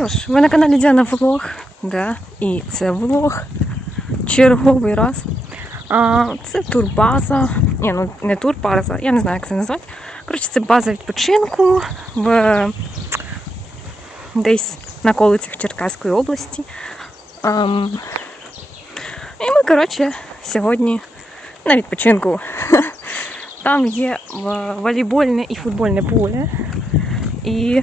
що ж, ви на каналі Діана Влог, да, і це влог черговий раз. А, це турбаза. Ні, ну не турбаза, я не знаю, як це назвати. Коротше, це база відпочинку в десь на околицях Черкаської області. Ам, і ми, коротше, сьогодні на відпочинку. Там є волейбольне і футбольне поле. І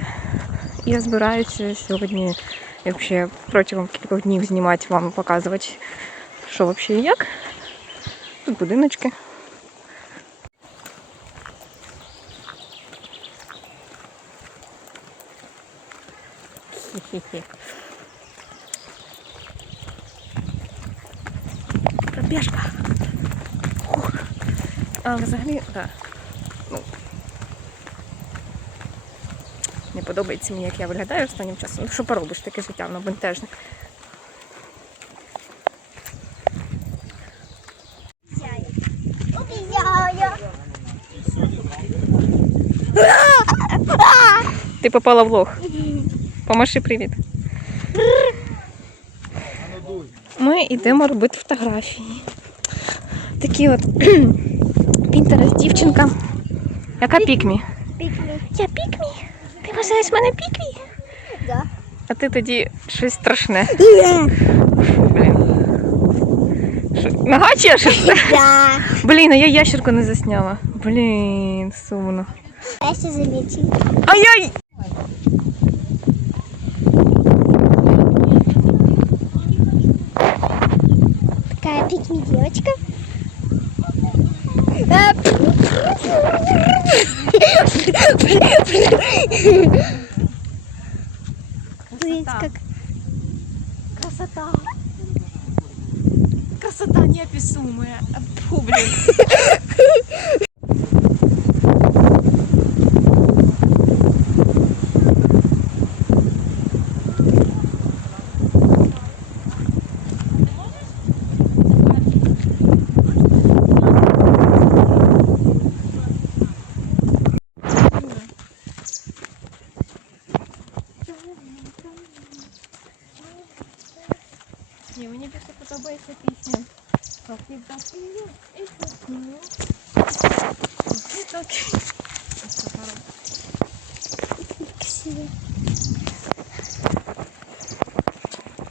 я збираюся сьогодні вообще протягом кількох днів знімати вам, показувати, що взагалі і як. Тут будиночки. Хі-хі-хі. Пробіжка. Ух. А взагалі, так. Ну, подобається мені, як я виглядаю останнім часом. Ну, що поробиш таке життя, воно бентежне. Ти попала в лох. Помаши привіт. Ми йдемо робити фотографії. Такі от Пінтерес дівчинка. Яка пікмі? Пікмі. Я пікмі. Ти вважаєш мене пікмі? Да. А ти тоді щось страшне. Блін. Що, Нога? Да. Блін, а я ящерку не засняла. Блін, сумно. Я ще замітив. Ай-яй! Такая пикни девочка. Блин, как красота. Красота неописуемая. Фу, блин. Ні, мені більше подобається пісня. Красиво.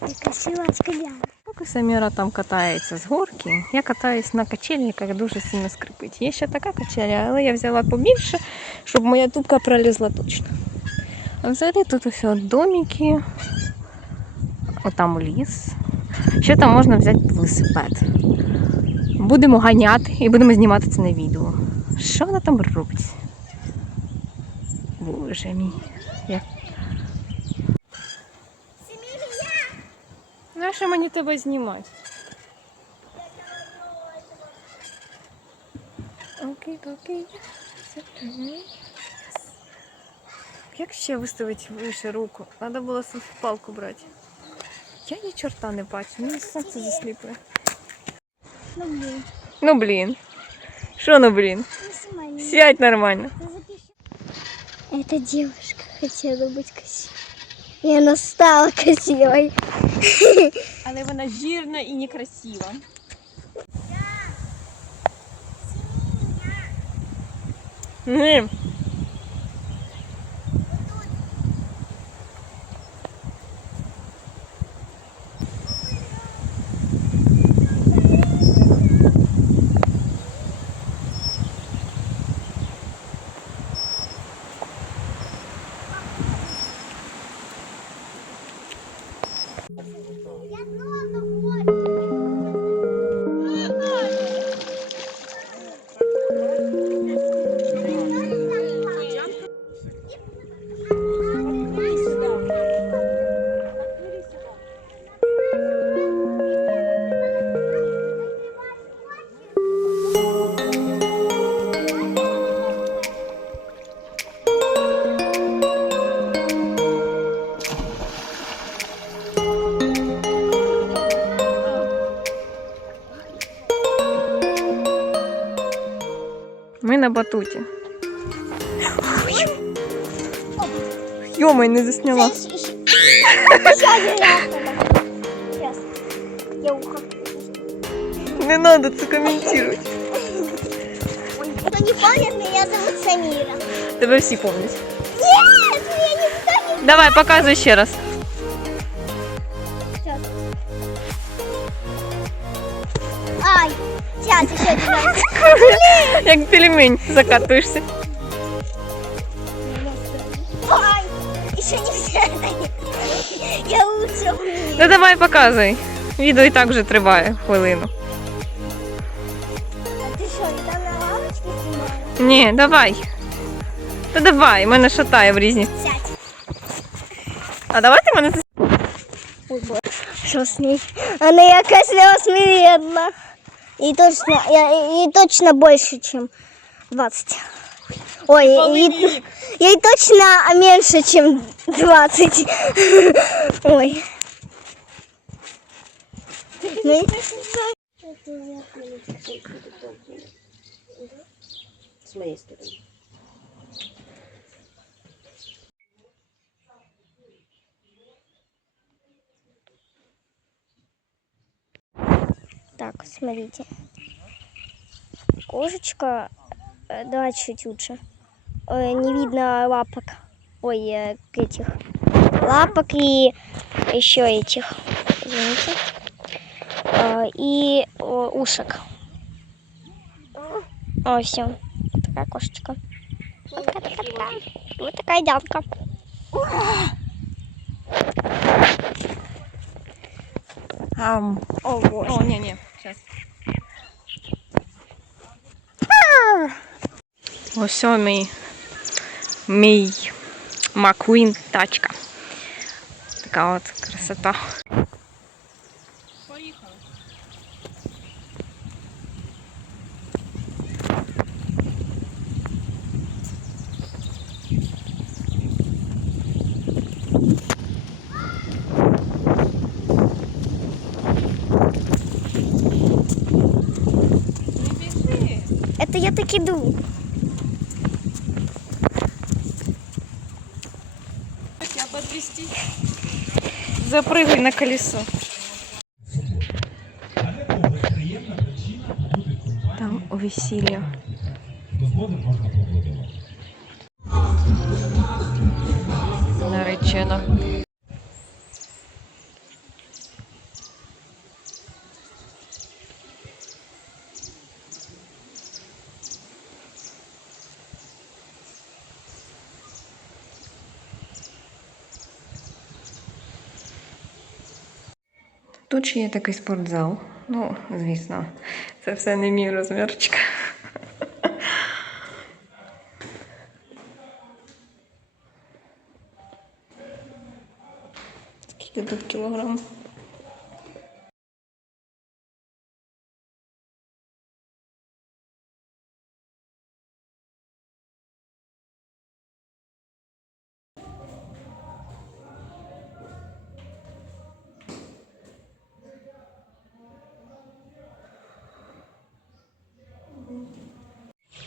И красивая скаляна. Поки Саміра там катається з горки, я катаюсь на качелі, яка дуже сильно скрипить. Є ще така качеля, але я взяла побільше, щоб моя тупка пролізла точно. А взагалі тут усе домики, отам ліс. Ще там можна взяти велосипед. Будемо ганяти і будемо знімати це на відео. Що вона там робить? Боже мій. Я... Нащо мені тебе знімати? Окей, окей. Як ще виставити вище руку? Треба було палку брати. Я ні чорта не бачу, мені сонце засліплює. Ну блин. Ну блін. Що ну блін? Ну сама не. Сядь нормально. Ты запиши. Эта девушка хотела быть красивой. И она стала красивой. Але вона жирна і некрасива. Ні. Батуті. Йомай, не засняла. Знаешь, ещё- Сейчас я Сейчас. Я ухо. Не треба це коментувати. Ой, Кто не помнит, меня зовут Самира. Тебе всі пам'ятають. Нет, меня никто не Давай, показуй ще раз. Як пельмень закатуєшся. Ай, еще не все. Я лучше умею. Ну давай показуй. Відео і так вже триває хвилину. А ты что, там на лавочке снимаешь? Ні, давай. Та давай, мене шатає в різні. Сядь. А давайте мене це. Що з? Она якась неосмиренна. И точно, я- и точно больше, чем 20. Ой, и, ей точно меньше, чем 20. Ой. Ну, С моей стороны. Смотрите. Кошечка, э, давай чуть лучше. Ой, не видно лапок. Ой, э, этих лапок и еще этих. Извините. Э, И ушек. О, все. Такая кошечка. Вот такая, вот такая дявка. Ам. О, боже. О, ні. Зараз. Ось мій, мій Маквін тачка. Така от красота. Я так иду. Я подвести. Запрыгай на колесо. Там у весілля. Наречена. Тут ще є такий спортзал. Ну, звісно, це все не мій розмірчик. Скільки тут кілограм?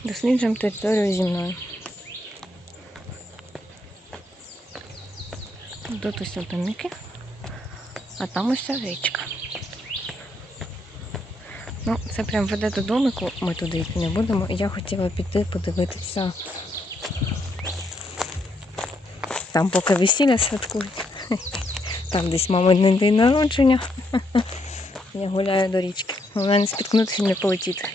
Досліджуємо територію зі мною. Тут ось домики, а там ось річка. Ну, це прям веде до домику, ми туди йти не будемо. Я хотіла піти подивитися. Там поки весілля святкують. Там десь мамин день народження. Я гуляю до річки. Головне не спіткнутися не полетіти.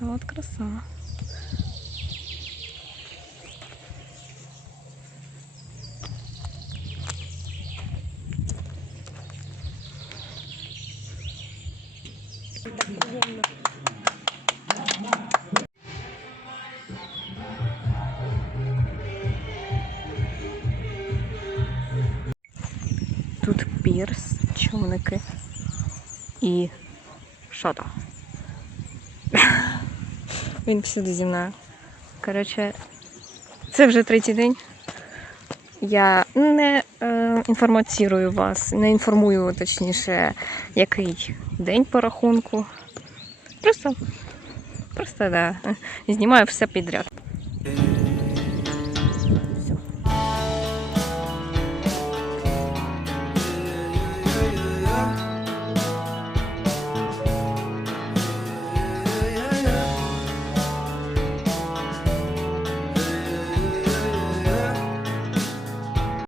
Вот такая вот краса. Тут пірс, човники і там? Він всюди зі мною. Коротше, це вже третій день. Я не е, інфор- інформацію вас, не інформую точніше, який день по рахунку. Просто, просто да, знімаю все підряд.